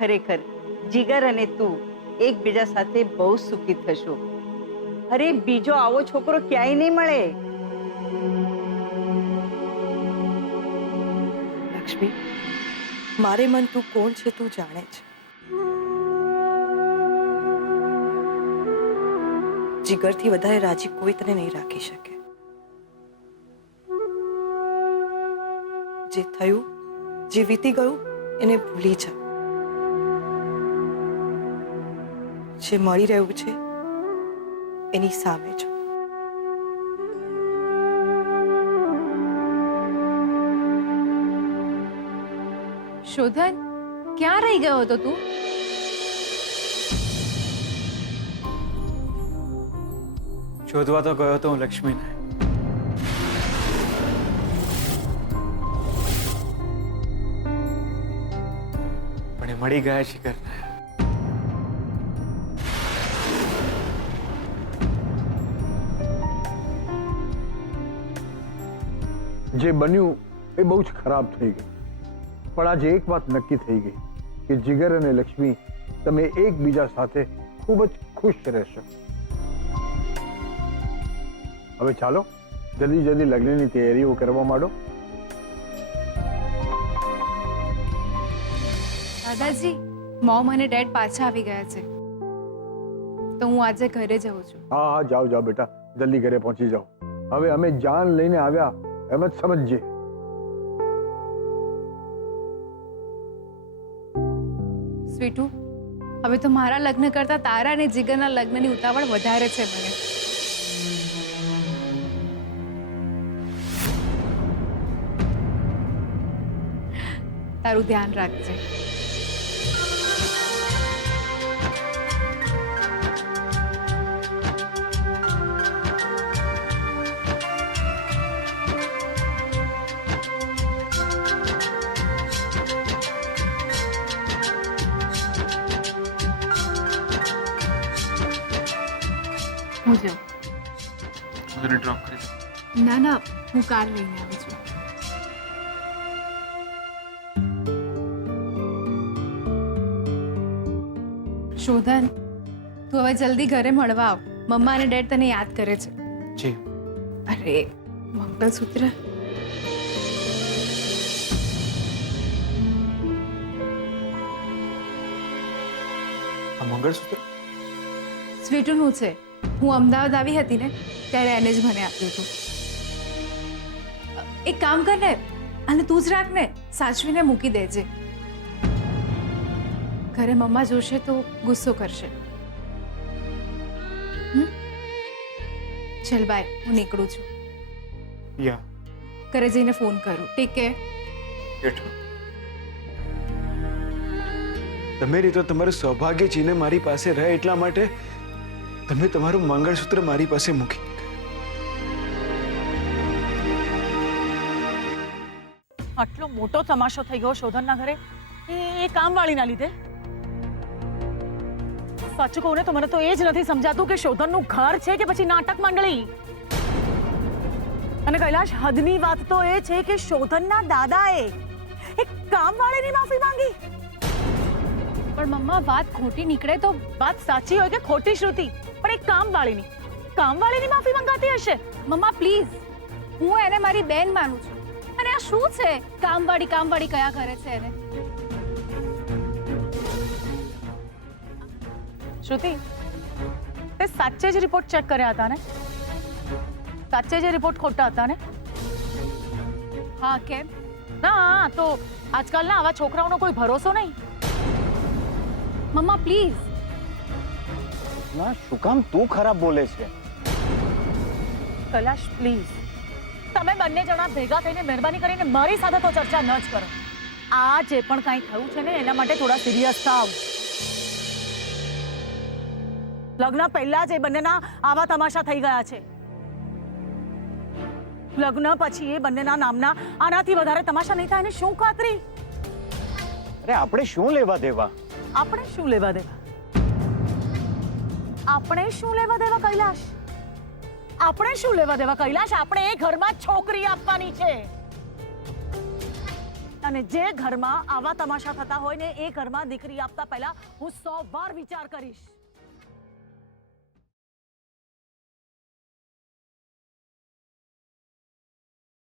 ખરેખર જીગર અને તું એકબીજા સાથે બહુ સુખી થશો. અરે બીજો આવો છોકરો ક્યાંય નહીં મળે. લક્ષ્મી, મારે મન તું કોણ છે તું જાણે છે. જીગરથી વધારે રાજી કોઈ તને નહીં રાખી શકે. જે થયું, જે વીતી ગયું એને ભૂલી જા. જે મળી રહ્યું છે એની સામે જો. શોધન, ક્યાં રહી ગયો હતો તું? શોધવા તો ગયો હતો હું લક્ષ્મીને, પણ એ મળી ગયા જીગરને. જે બન્યું એ બહુ જ ખરાબ થઈ ગયું, પણ આજે એક વાત નક્કી થઈ ગઈ કે જીગર અને લક્ષ્મી તમે એકબીજા સાથે ખૂબ જ ખુશ રહેશો. હવે ચાલો જલ્દી જલ્દી લગ્નની તૈયારીઓ કરવા માંડો. દાદાજી, મોમ અને ડેડ પાછા આવી ગયા છે, તો હું આજે ઘરે જઉં છું. હા હા, જાઓ જાઓ બેટા, જલ્દી ઘરે પહોંચી જાઓ. હવે અમે જાન લઈને આવ્યા એમ જ સમજજે. સ્વીટુ, હવે તો મારા લગ્ન કરતા તારા અને જીગરના લગ્નની ઉતાવળ વધારે છે મને. તારું ધ્યાન રાખજે. હું જાઉં? તને ડ્રોપ કરી દઉં? ના ના, હું કાર લઈને આવી છું. શોધન, તું હવે જલ્દી ઘરે મળવા આવ. મમ્મા અને ડેડ તને યાદ કરે છે. જી. અરે મંગળસૂત્ર. આ મંગળસૂત્ર સ્વીટુનું છે. હું અમદાવાદ આવી હતી ને ત્યારે એને જ મને આપ્યું હતું. એક કામ કર ને, અને તું જ રાખ ને, સાચવીને મૂકી દેજે. ઘરે મમ્મા જોશે તો ગુસ્સો કરશે. ચલ બાય, હું નીકળું છું. યા. ઘરે જઈને ફોન કરું. ઠીક છે? બેઠો. તમે રીતો તમારું સૌભાગ્ય ચીને મારી પાસે રહે એટલા માટે તમે તમારું મંગળસૂત્ર મારી પાસે મૂકી. આટલો મોટો તમાશો થઈ ગયો શોધનના ઘરે એ કામવાળીના લીધે. સાચું કહું ને તો મને તો એ જ નથી સમજાતું કે શોધનનું ઘર છે કે પછી નાટક મંડળી. અને કૈલાશ, હદની વાત તો એ છે કે શોધનના દાદાએ એક કામવાળીની માફી માંગી. પણ મમ્મા, વાત ખોટી નીકળે તો? વાત સાચી હોય કે ખોટી, શ્રુતિ, પણ એક કામવાળીની માફી માંગાતી હશે. મમ્મા પ્લીઝ, હું એને મારી બેન માનું છું. અને આ શું છે કામવાળી કયા કરે છે એને? શ્રુતિ, તે સાચે જ રિપોર્ટ ચેક કર્યા હતા ને? સાચે જ રિપોર્ટ ખોટા હતા ને? હા, કેમ? ના, તો આજકાલના આવા છોકરાઓનો કોઈ ભરોસો નહીં. મમ્મા પ્લીઝ. ના, શું કામ તું ખરાબ બોલે છે? કૈલાશ પ્લીઝ, તમે બંને જણા ભેગા થઈને મહેરબાની કરીને મારી સાથે તો ચર્ચા ન જ કરો. આ જે પણ કાંઈ થયું છે ને એના માટે થોડા સિરિયસ થાવ. લગ્ન પહેલા જ એ બંનેના આવા તમાશા થઈ ગયા છે. લગ્ન પછી એ બંનેના નામના આનાથી વધારે તમાશા નહીં થાય, એની શું ખાતરી? અરે આપણે શું લેવા દેવા? આપણે શું લેવા દેવા? આપણે શું લેવા દેવા કૈલાશ? આપણે શું લેવા દેવા કૈલાશ? આપણે એ ઘરમાં છોકરી આપવાની છે. અને જે ઘરમાં આવા તમાશા થતા હોય ને એ ઘરમાં દીકરી આપતા પહેલા હું 100 વાર વિચાર કરીશ.